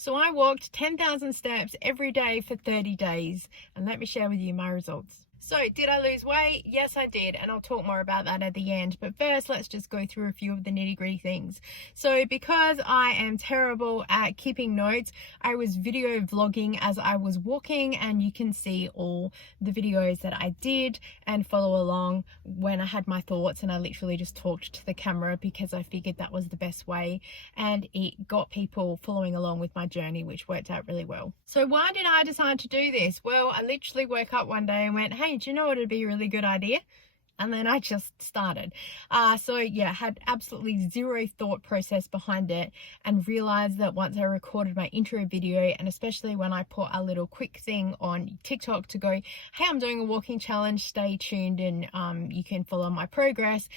So I walked 10,000 steps every day for 30 days, and let me share with you my results. So did I lose weight? Yes, I did, and I'll talk more about that at the end. But first, let's just go through a few of the nitty-gritty things. So because I am terrible at keeping notes, I was video vlogging as I was walking, and you can see all the videos that I did and follow along when I had my thoughts, and I literally just talked to the camera because I figured that was the best way, and it got people following along with my journey, which worked out really well. So why did I decide to do this? Well, I literally woke up one day and went, hey, do you know what would be a really good idea? And then I just started. So yeah, had absolutely zero thought process behind it, and realized that once I recorded my intro video, and especially when I put a little quick thing on TikTok to go, hey, I'm doing a walking challenge, stay tuned, and you can follow my progress.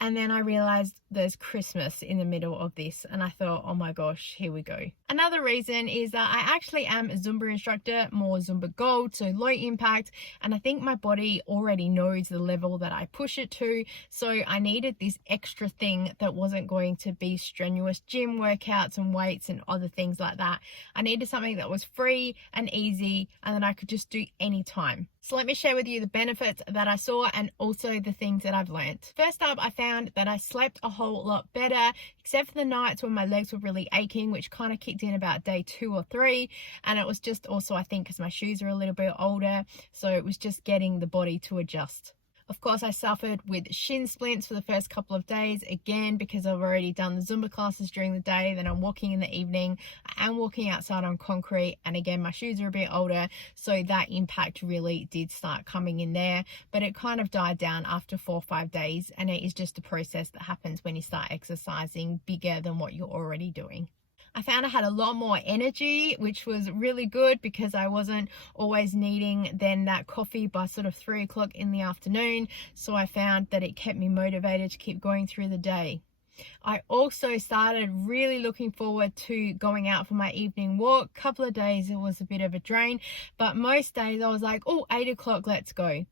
And then I realized there's Christmas in the middle of this, and I thought, oh my gosh, here we go. Another reason is that I actually am a Zumba instructor, more Zumba Gold, so low impact, and I think my body already knows the level that I push it to, so I needed this extra thing that wasn't going to be strenuous gym workouts and weights and other things like that. I needed something that was free and easy and that I could just do anytime. So let me share with you the benefits that I saw and also the things that I've learned. First up, I found that I slept a whole lot better, except for the nights when my legs were really aching, which kind of kicked in about day 2 or 3. And it was just also, I think, because my shoes are a little bit older, so it was just getting the body to adjust. Of course, I suffered with shin splints for the first couple of days, again, because I've already done the Zumba classes during the day, then I'm walking in the evening, I am walking outside on concrete, and again, my shoes are a bit older, so that impact really did start coming in there, but it kind of died down after 4 or 5 days, and it is just a process that happens when you start exercising bigger than what you're already doing. I found I had a lot more energy, which was really good because I wasn't always needing then that coffee by sort of 3 o'clock in the afternoon. So I found that it kept me motivated to keep going through the day. I also started really looking forward to going out for my evening walk. Couple of days it was a bit of a drain, but most days I was like, oh, 8 o'clock, let's go.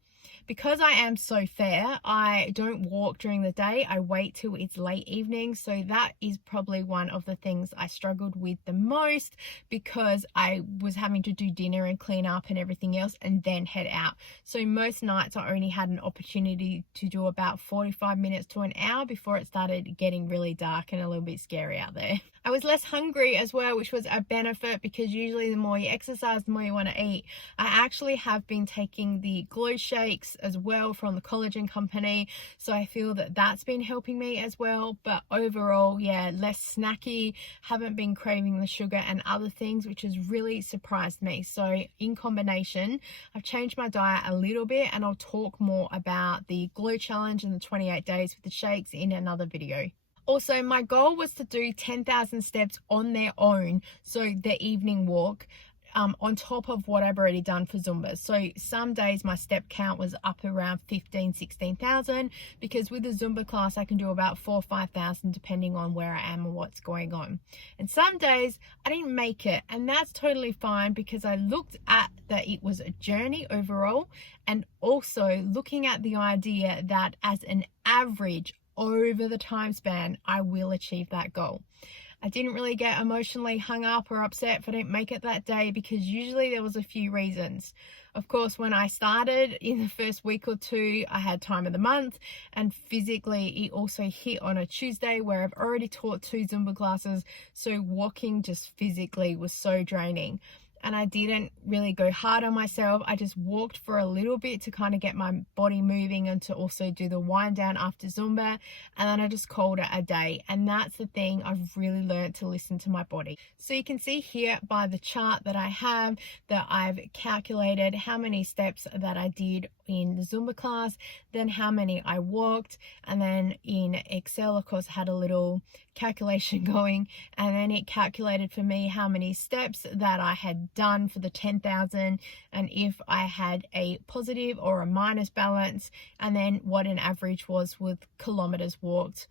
Because I am so fair, I don't walk during the day. I wait till it's late evening. So that is probably one of the things I struggled with the most, because I was having to do dinner and clean up and everything else and then head out. So most nights I only had an opportunity to do about 45 minutes to an hour before it started getting really dark and a little bit scary out there. I was less hungry as well, which was a benefit, because usually the more you exercise, the more you want to eat. I actually have been taking the Glow shakes as well from the Collagen Company, so I feel that that's been helping me as well. But overall, yeah, less snacky, haven't been craving the sugar and other things, which has really surprised me. So in combination, I've changed my diet a little bit, and I'll talk more about the Glow challenge and the 28 days with the shakes in another video. Also, my goal was to do 10,000 steps on their own, so the evening walk, on top of what I've already done for Zumba. So some days my step count was up around 16,000, because with the Zumba class I can do about 4,000 or 5,000 depending on where I am and what's going on. And some days I didn't make it, and that's totally fine, because I looked at that it was a journey overall, and also looking at the idea that as an average over the time span I will achieve that goal. I didn't really get emotionally hung up or upset if I didn't make it that day, because usually there was a few reasons. Of course, when I started in the first week or 2, I had time of the month, and physically it also hit on a Tuesday where I've already taught 2 Zumba classes, so walking just physically was so draining. And I didn't really go hard on myself. I just walked for a little bit to kind of get my body moving and to also do the wind down after Zumba, and then I just called it a day. And that's the thing, I've really learned to listen to my body. So you can see here by the chart that I have that I've calculated how many steps that I did in the Zumba class, then how many I walked, and then in Excel, of course, had a little calculation going, and then it calculated for me how many steps that I had done for the 10,000, and if I had a positive or a minus balance, and then what an average was with kilometers walked.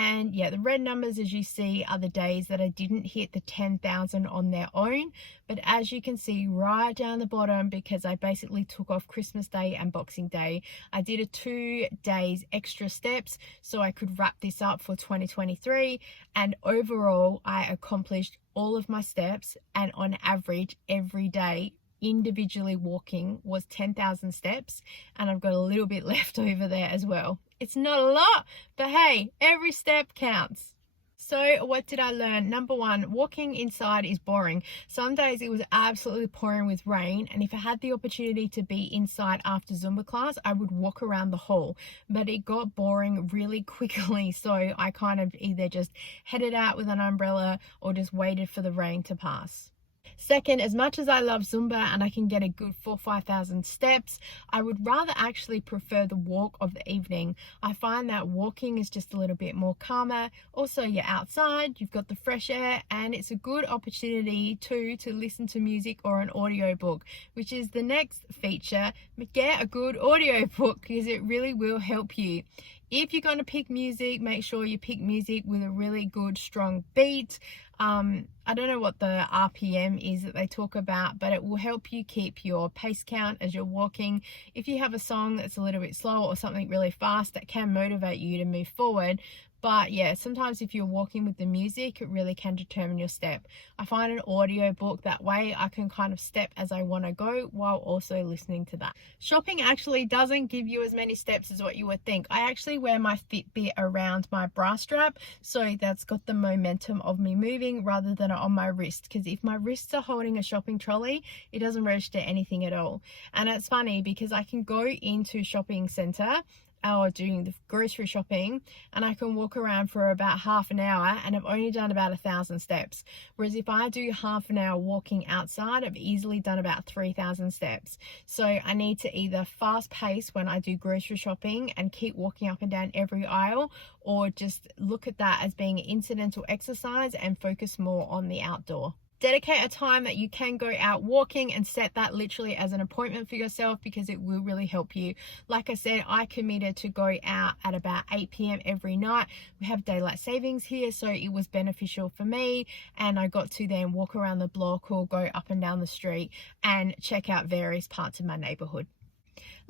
And yeah, the red numbers, as you see, are the days that I didn't hit the 10,000 on their own. But as you can see right down the bottom, because I basically took off Christmas Day and Boxing Day, I did a 2 days extra steps so I could wrap this up for 2023. And overall, I accomplished all of my steps, and on average every day individually walking was 10,000 steps, and I've got a little bit left over there as well. It's not a lot, but hey, every step counts. So what did I learn? Number one, walking inside is boring. Some days it was absolutely pouring with rain, and if I had the opportunity to be inside after Zumba class, I would walk around the hall, but it got boring really quickly, so I kind of either just headed out with an umbrella or just waited for the rain to pass. Second, as much as I love Zumba and I can get a good 4,000-5,000 steps, I would rather actually prefer the walk of the evening. I find that walking is just a little bit more calmer. Also, you're outside, you've got the fresh air, and it's a good opportunity too to listen to music or an audiobook, which is the next feature. Get a good audiobook because it really will help you. If you're going to pick music, make sure you pick music with a really good, strong beat. I don't know what the RPM is that they talk about, but it will help you keep your pace count as you're walking. If you have a song that's a little bit slow or something really fast, that can motivate you to move forward. But yeah, sometimes if you're walking with the music, it really can determine your step. I find an audio book, that way I can kind of step as I want to go while also listening to that. Shopping actually doesn't give you as many steps as what you would think. I actually wear my Fitbit around my bra strap, so that's got the momentum of me moving rather than on my wrist, because if my wrists are holding a shopping trolley, it doesn't register anything at all. And it's funny because I can go into shopping center or doing the grocery shopping and I can walk around for about half an hour and I've only done about 1,000 steps, whereas if I do half an hour walking outside, I've easily done about 3,000 steps. So I need to either fast pace when I do grocery shopping and keep walking up and down every aisle, or just look at that as being incidental exercise and focus more on the outdoor. Dedicate a time that you can go out walking and set that literally as an appointment for yourself, because it will really help you. Like I said, I committed to go out at about 8 p.m. every night. We have daylight savings here, so it was beneficial for me, and I got to then walk around the block or go up and down the street and check out various parts of my neighborhood.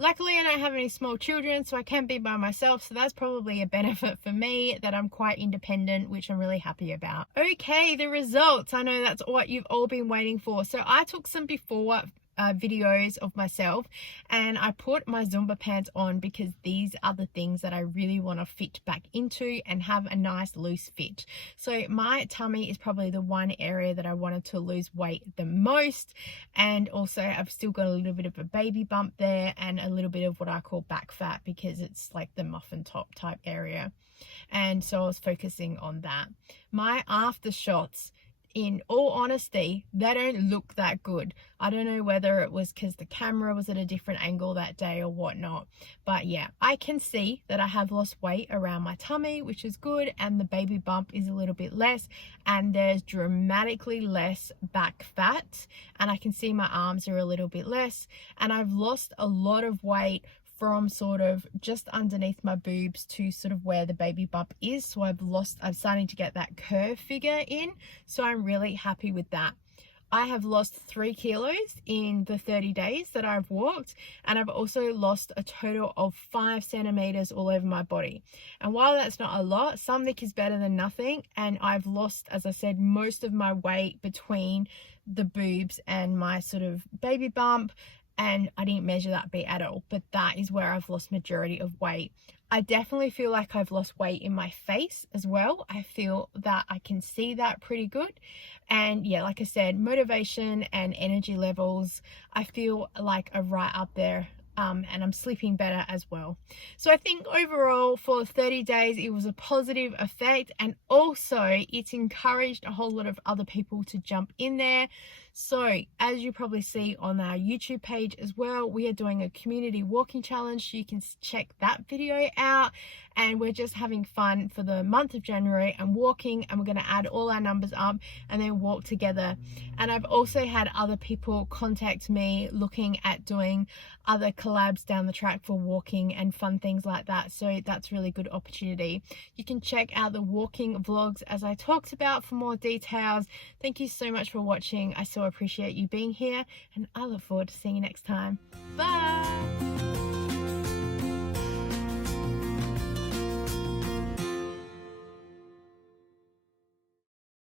Luckily, I don't have any small children, so I can be by myself, so that's probably a benefit for me, that I'm quite independent, which I'm really happy about. Okay, the results. I know that's what you've all been waiting for. So I took some before videos of myself and I put my Zumba pants on because these are the things that I really want to fit back into and have a nice loose fit. So my tummy is probably the one area that I wanted to lose weight the most, and also I've still got a little bit of a baby bump there and a little bit of what I call back fat, because it's like the muffin top type area, and so I was focusing on that. My after shots, in all honesty, they don't look that good. I don't know whether it was because the camera was at a different angle that day or whatnot, but yeah, I can see that I have lost weight around my tummy, which is good, and the baby bump is a little bit less, and there's dramatically less back fat, and I can see my arms are a little bit less, and I've lost a lot of weight from sort of just underneath my boobs to sort of where the baby bump is. So I'm starting to get that curve figure in. So I'm really happy with that. I have lost 3 kilos in the 30 days that I've walked, and I've also lost a total of 5 centimeters all over my body. And while that's not a lot, something is better than nothing. And I've lost, as I said, most of my weight between the boobs and my sort of baby bump. And I didn't measure that bit at all, but that is where I've lost majority of weight. I definitely feel like I've lost weight in my face as well. I feel that I can see that pretty good. And yeah, like I said, motivation and energy levels, I feel like are right up there. And I'm sleeping better as well. So I think overall for 30 days, it was a positive effect, and also it's encouraged a whole lot of other people to jump in there. So as you probably see on our YouTube page as well, we are doing a community walking challenge. You can check that video out. and we're just having fun for the month of January and walking, and we're going to add all our numbers up and then walk together. And I've also had other people contact me looking at doing other collabs down the track for walking and fun things like that, so that's really good opportunity. You can check out the walking vlogs as I talked about for more details. Thank you so much for watching. I so appreciate you being here, and I look forward to seeing you next time. Bye.